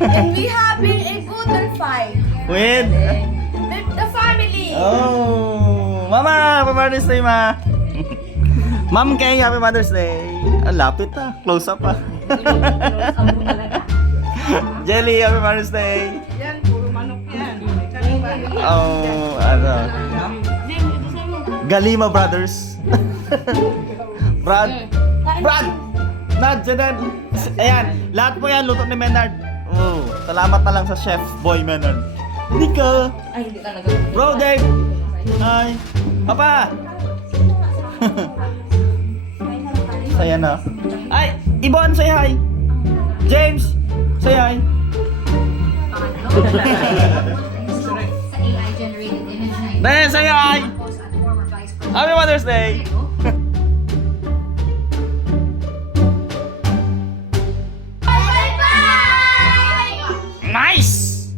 And we having a good fight With? with the family. Oh, Mama, Happy Mother's Day, Ma. Ma'am Kay, Happy Mother's Day. Ang lapit ah, close up ah. Jelly, Happy Mother's Day. Yan, puro manok yan. Oh, ano? Galima Brothers. Brad. Nad, Janad. Ayan, lahat po yan, luto ni Menard. Oh, salamat na lang sa Chef Boy Menard. Nika. Ay, hindi talaga. Bro, Dave. Hi. Papa. Saya na. Ay, Ibon, say hi. James, say hi. Sa AI-generated image na ito. Then, say hi. Tapos at former Vice President Happy Mother's Day. Bye bye. Nice.